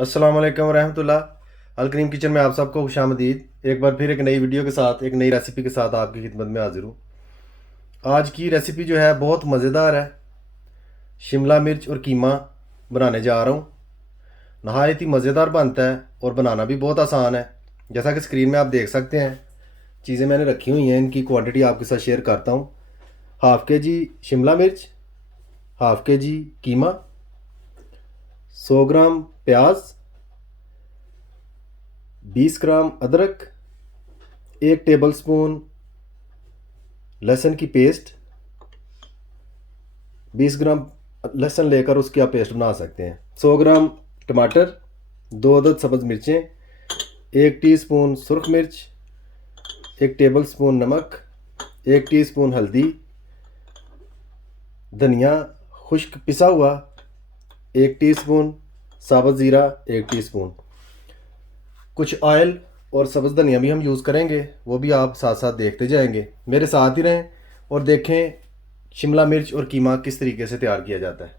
अस्सलाम वालेकुम रहमतुल्लाह। अलकरीम किचन में आप सबको खुशामदीद। एक बार फिर एक नई वीडियो के साथ, एक नई रेसिपी के साथ आपकी खिदमत में हाजिर हूँ। आज की रेसिपी जो है बहुत मज़ेदार है। शिमला मिर्च और कीमा बनाने जा रहा हूँ। नहायत ही मज़ेदार बनता है और बनाना भी बहुत आसान है। जैसा कि स्क्रीन में आप देख सकते हैं, चीज़ें मैंने रखी हुई हैं, इनकी क्वांटिटी आपके साथ शेयर करता हूँ। हाफ़ के जी शिमला मिर्च, हाफ़ के जी कीमा, 100 ग्राम प्याज, 20 ग्राम अदरक, 1 टेबलस्पून लहसुन की पेस्ट। 20 ग्राम लहसुन लेकर उसकी आप पेस्ट बना सकते हैं। 100 ग्राम टमाटर, 2 अदद सब्ज़ मिर्चें, 1 टीस्पून सुरख मिर्च, 1 टेबलस्पून नमक, 1 टीस्पून हल्दी, धनिया खुश्क पिसा हुआ 1 टीस्पून, साबुत ज़ीरा 1 टीस्पून। कुछ ऑयल और सब्ज़ धनिया भी हम यूज़ करेंगे, वो भी आप साथ साथ देखते जाएंगे। मेरे साथ ही रहें और देखें शिमला मिर्च और कीमा किस तरीके से तैयार किया जाता है।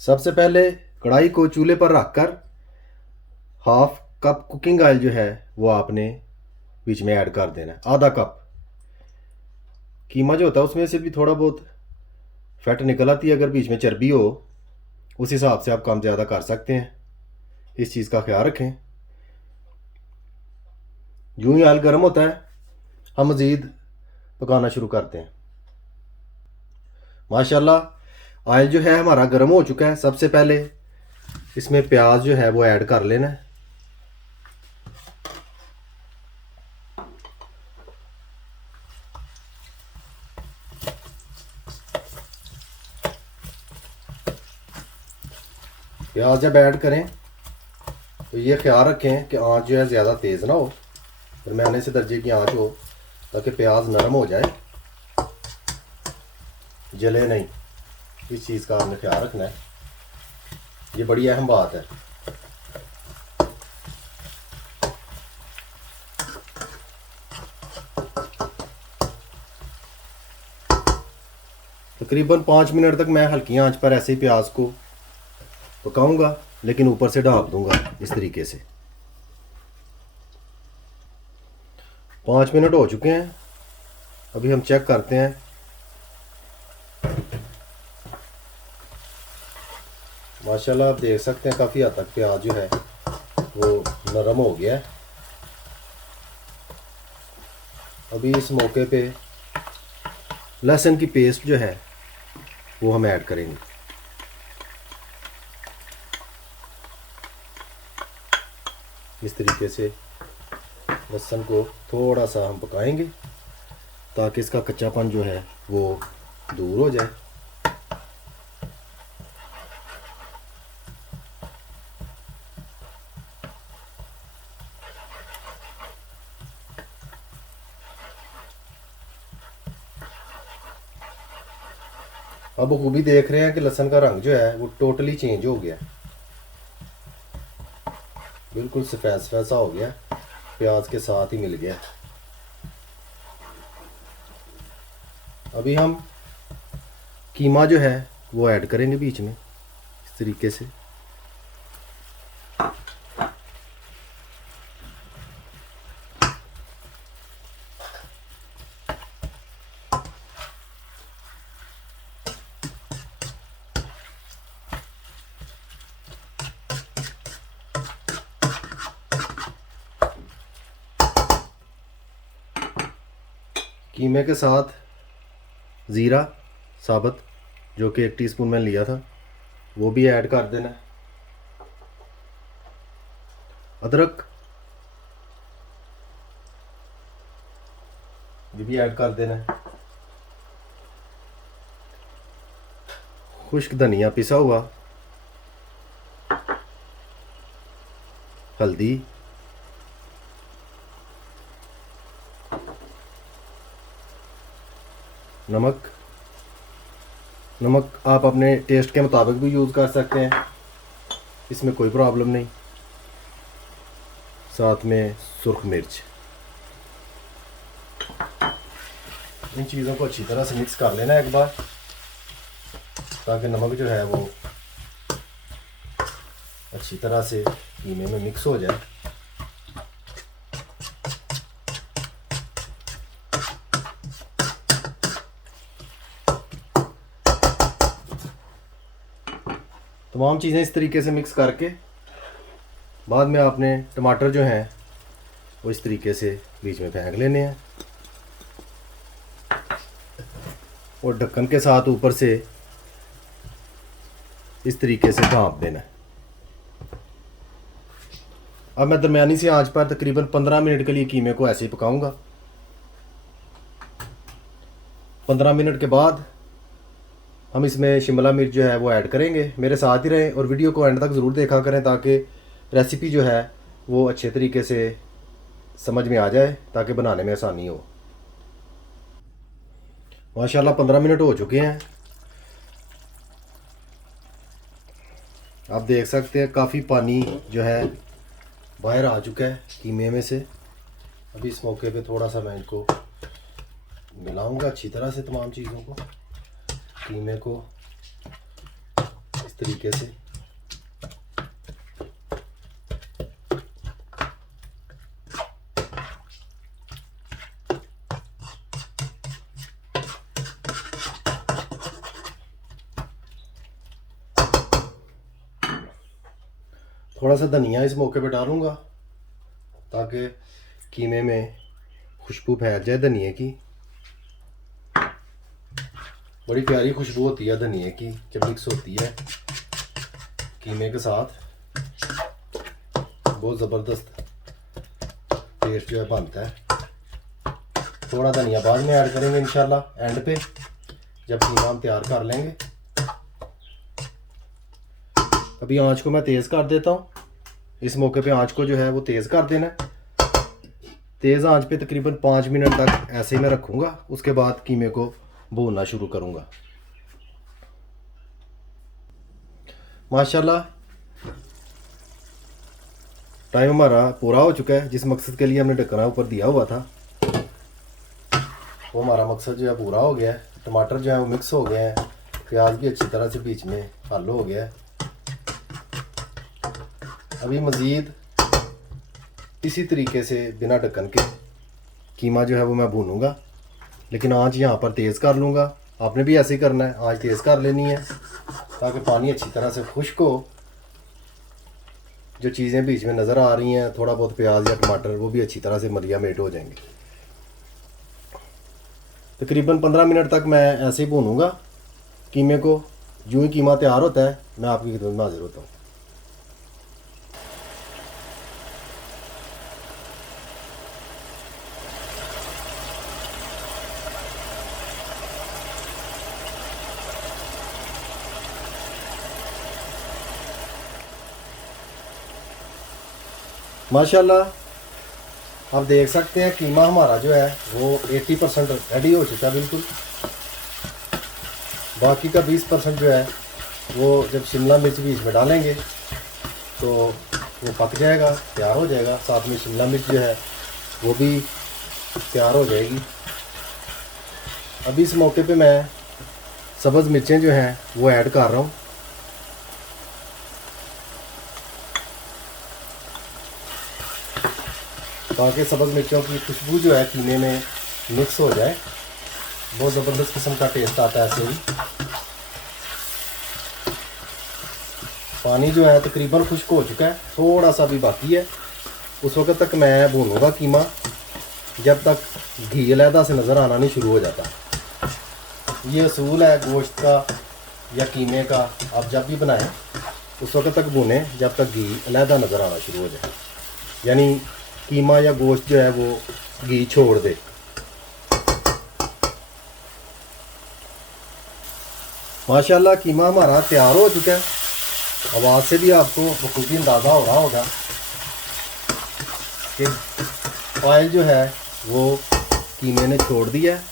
सबसे पहले कढ़ाई को चूल्हे पर रखकर हाफ कप कुकिंग ऑयल जो है वो आपने बीच में ऐड कर देना है। आधा कप। कीमा जो होता है उसमें से भी थोड़ा बहुत फैट निकल आती है, अगर बीच में चर्बी हो उस हिसाब से आप कम ज़्यादा कर सकते हैं। इस चीज़ का ख्याल रखें। यूँ ही ऑयल गर्म होता है, हम मज़ीद पकाना शुरू करते हैं। माशाल्लाह ऑयल जो है हमारा गर्म हो चुका है। सबसे पहले इसमें प्याज जो है वो ऐड कर लेना है। प्याज जब ऐड करें तो ये ख्याल रखें कि आंच जो है ज़्यादा तेज़ ना हो, दरमियाने से दर्जे की आंच हो, ताकि प्याज नरम हो जाए, जले नहीं। इस चीज़ का आपने ख्याल रखना है, ये बड़ी अहम बात है। तकरीबन 5 मिनट तक मैं हल्की आंच पर ऐसे ही प्याज को पकाऊंगा, लेकिन ऊपर से ढाँप दूंगा इस तरीके से। 5 मिनट हो चुके हैं। अभी हम चेक करते हैं। माशाल्लाह आप देख सकते हैं काफ़ी हद तक प्याज जो है वो नरम हो गया है। अभी इस मौके पे लहसुन की पेस्ट जो है वो हम ऐड करेंगे। इस तरीके से लहसुन को थोड़ा सा हम पकाएंगे ताकि इसका कच्चापन जो है वो दूर हो जाए। अब खूबी देख रहे हैं कि लहसुन का रंग जो है वो टोटली चेंज हो गया, बिल्कुल सफ़ेद सफ़ेद सा हो गया, प्याज के साथ ही मिल गया। अभी हम कीमा जो है वो ऐड करेंगे बीच में इस तरीके से। कीमे के साथ ज़ीरा साबुत जो कि 1 टीस्पून मैंने लिया था वो भी ऐड कर देना है। अदरक ये भी ऐड कर देना है। खुश्क धनिया पिसा हुआ, हल्दी, नमक। नमक आप अपने टेस्ट के मुताबिक भी यूज़ कर सकते हैं, इसमें कोई प्रॉब्लम नहीं। साथ में सुर्ख मिर्च। इन चीज़ों को अच्छी तरह से मिक्स कर लेना एक बार, ताकि नमक जो है वो अच्छी तरह से कीमे में मिक्स हो जाए। तमाम चीज़ें इस तरीके से मिक्स करके बाद में आपने टमाटर जो हैं वो इस तरीके से बीच में फेंक लेने हैं और ढक्कन के साथ ऊपर से इस तरीके से भाप देना है। अब मैं दरमियानी सी आंच पर तकरीबन 15 मिनट के लिए कीमे को ऐसे ही पकाऊंगा। 15 मिनट के बाद हम इसमें शिमला मिर्च जो है वो ऐड करेंगे। मेरे साथ ही रहें और वीडियो को एंड तक ज़रूर देखा करें ताकि रेसिपी जो है वो अच्छे तरीके से समझ में आ जाए, ताकि बनाने में आसानी हो। माशाल्लाह 15 मिनट हो चुके हैं। आप देख सकते हैं काफ़ी पानी जो है बाहर आ चुका है कीमे में से। अभी इस मौके पे थोड़ा सा मैं इनको मिलाऊंगा अच्छी तरह से, तमाम चीज़ों को, कीमे को इस तरीके से। थोड़ा सा धनिया इस मौके पे डालूंगा ताकि कीमे में खुशबू फैल जाए धनिए की। बड़ी प्यारी खुशबू होती है धनिए की जब मिक्स होती है कीमे के साथ, बहुत ज़बरदस्त टेस्ट जो है बनता है। थोड़ा धनिया बाद में ऐड करेंगे इंशाल्लाह एंड पे, जब कीमा हम तैयार कर लेंगे। अभी आंच को मैं तेज़ कर देता हूँ। इस मौके पे आंच को जो है वो तेज़ कर देना है। तेज़ आंच पे तकरीबन 5 मिनट तक ऐसे ही मैं रखूँगा। उसके बाद कीमे को भूनना शुरू करूँगा। माशाल्लाह टाइम हमारा पूरा हो चुका है। जिस मकसद के लिए हमने ढक्कना ऊपर दिया हुआ था वो हमारा मकसद जो है पूरा हो गया है। टमाटर जो है वो मिक्स हो गए हैं, प्याज भी अच्छी तरह से बीच में हल हो गया है। अभी मज़ीद इसी तरीके से बिना ढक्कन के कीमा जो है वो मैं भूनूंगा, लेकिन आंच यहाँ पर तेज़ कर लूँगा। आपने भी ऐसे ही करना है, आंच तेज़ कर लेनी है ताकि पानी अच्छी तरह से खुश्क हो। जो चीज़ें बीच में नज़र आ रही हैं, थोड़ा बहुत प्याज या टमाटर, वो भी अच्छी तरह से मरिया मेट हो जाएंगे। तकरीबन 15 मिनट तक मैं ऐसे ही भूनूंगा कीमे को। यूँ ही कीमा तैयार होता है मैं आपकी खिदमत में हाजिर होता हूँ। माशाल्लाह आप देख सकते हैं कीमा हमारा जो है वो 80% रेडी हो चुका है बिल्कुल। बाकी का 20% जो है वो जब शिमला मिर्च बीच में डालेंगे तो वो पक जाएगा, तैयार हो जाएगा। साथ में शिमला मिर्च जो है वो भी तैयार हो जाएगी। अभी इस मौके पे मैं सब्ज़ मिर्चें जो हैं वो ऐड कर रहा हूँ। ताकि सब्ज़ मिर्चों की खुशबू जो है कीमे में मिक्स हो जाए। बहुत ज़बरदस्त किस्म का टेस्ट आता है ऐसे ही। पानी जो है तकरीबन खुश्क हो चुका है, थोड़ा सा भी बाकी है। उस वक्त तक मैं भूनूंगा कीमा जब तक घी अलहदा से नज़र आना नहीं शुरू हो जाता। ये असूल है गोश्त का या कीमे का, आप जब भी बनाएं उस वक्त तक भूनें जब तक घी अलहदा नज़र आना शुरू हो जाए, यानी कीमा या गोश्त जो है वो घी छोड़ दे। माशाल्लाह कीमा हमारा तैयार हो चुका है। आवाज़ से भी आपको बखूबी अंदाज़ा हो रहा होगा कि ऑयल जो है वो कीमे ने छोड़ दिया है।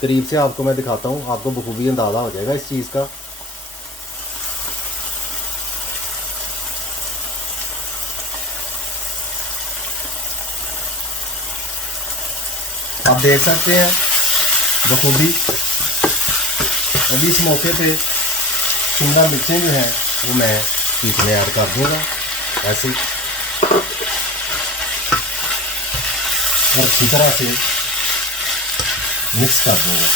करीब से आपको मैं दिखाता हूँ, आपको बखूबी अंदाज़ा हो जाएगा इस चीज़ का। आप देख सकते हैं बखूबी। अभी इस मौके पे शिमला मिर्चें जो हैं वो मैं बीच में ऐड कर दूँगा। ऐसे और अच्छी तरह से मिक्स कर दूंगा।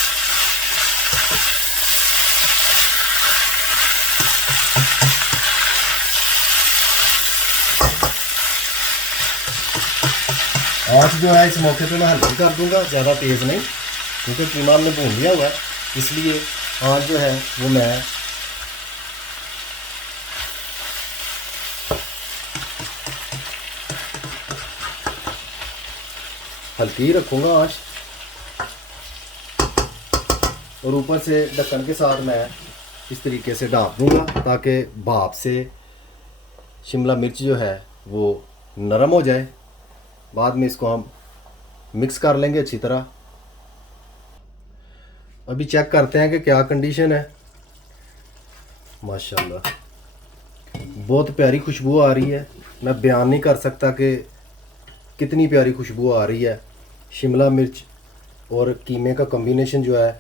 आँच जो है इस मौके पे मैं हल्की कर दूंगा, ज़्यादा तेज़ नहीं, क्योंकि कीमा हमने भून लिया हुआ है, इसलिए आँच जो है वो मैं हल्की ही रखूँगा आँच। और ऊपर से ढक्कन के साथ मैं इस तरीके से ढाँप दूँगा ताकि भाप से शिमला मिर्च जो है वो नरम हो जाए। बाद में इसको हम मिक्स कर लेंगे अच्छी तरह। अभी चेक करते हैं कि क्या कंडीशन है। माशाल्लाह बहुत प्यारी खुशबू आ रही है, मैं बयान नहीं कर सकता कि कितनी प्यारी खुशबू आ रही है। शिमला मिर्च और कीमे का कॉम्बिनेशन जो है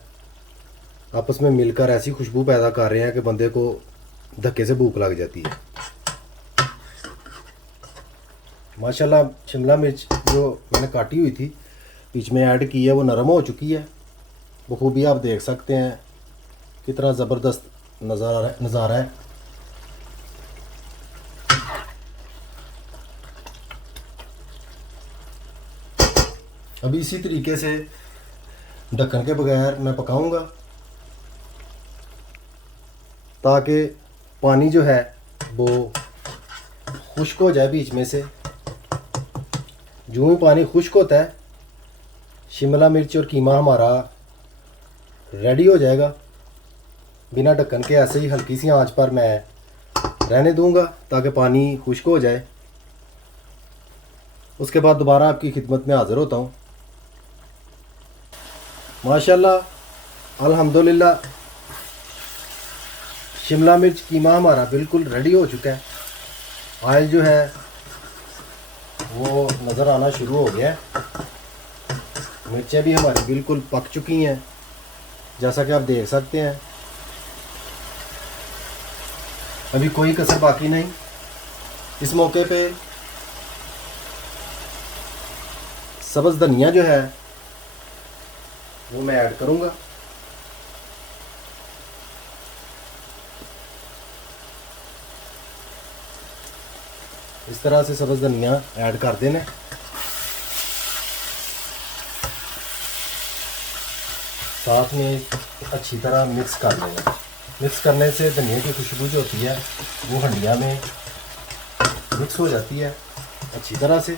आपस में मिलकर ऐसी खुशबू पैदा कर रहे हैं कि बंदे को धक्के से भूख लग जाती है। माशाल्लाह शिमला मिर्च जो मैंने काटी हुई थी बीच में ऐड की है वो नरम हो चुकी है। बखूबी आप देख सकते हैं कितना ज़बरदस्त नज़ारा है। अभी इसी तरीके से ढक्कन के बगैर मैं पकाऊंगा ताकि पानी जो है वो खुश्क हो जाए बीच में से। जो ही पानी खुश्क होता है शिमला मिर्च और कीमा हमारा रेडी हो जाएगा। बिना ढक्कन के ऐसे ही हल्की सी आंच पर मैं रहने दूंगा ताकि पानी खुश्क हो जाए। उसके बाद दोबारा आपकी खिदमत में हाज़िर होता हूँ। माशाल्लाह अल्हम्दुलिल्लाह शिमला मिर्च कीमा हमारा बिल्कुल रेडी हो चुका है। ऑयल जो है वो नज़र आना शुरू हो गया है। मिर्चें भी हमारी बिल्कुल पक चुकी हैं जैसा कि आप देख सकते हैं। अभी कोई कसर बाकी नहीं। इस मौके पे सब्ज़ धनिया जो है वो मैं ऐड करूँगा। इस तरह से सब्ज़ धनिया ऐड कर देना। साथ में अच्छी तरह मिक्स कर लेंगे। मिक्स करने से धनिया की खुशबू जो होती है वो हंडिया में मिक्स हो जाती है अच्छी तरह से।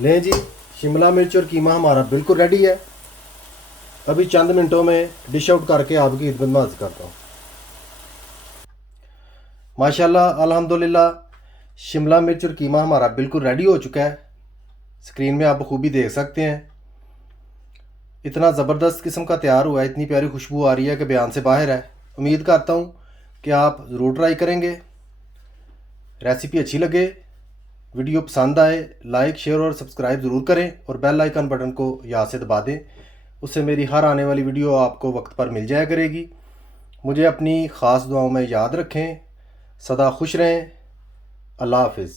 लें जी, शिमला मिर्च और कीमा हमारा बिल्कुल रेडी है। अभी चंद मिनटों में डिश आउट करके आपकी खिदमत में हाज़िर करता हूँ। माशाल्लाह अल्हम्दुलिल्लाह शिमला मिर्च और कीमा हमारा बिल्कुल रेडी हो चुका है। स्क्रीन में आप बखूबी देख सकते हैं इतना ज़बरदस्त किस्म का तैयार हुआ है। इतनी प्यारी खुशबू आ रही है कि बयान से बाहर है। उम्मीद करता हूँ कि आप ज़रूर ट्राई करेंगे। रेसिपी अच्छी लगे, वीडियो पसंद आए, लाइक शेयर और सब्सक्राइब ज़रूर करें और बेल आइकन बटन को याद से दबा दें। उससे मेरी हर आने वाली वीडियो आपको वक्त पर मिल जाया करेगी। मुझे अपनी ख़ास दुआओं में याद रखें। सदा खुश रहें। अल्लाह हाफिज़।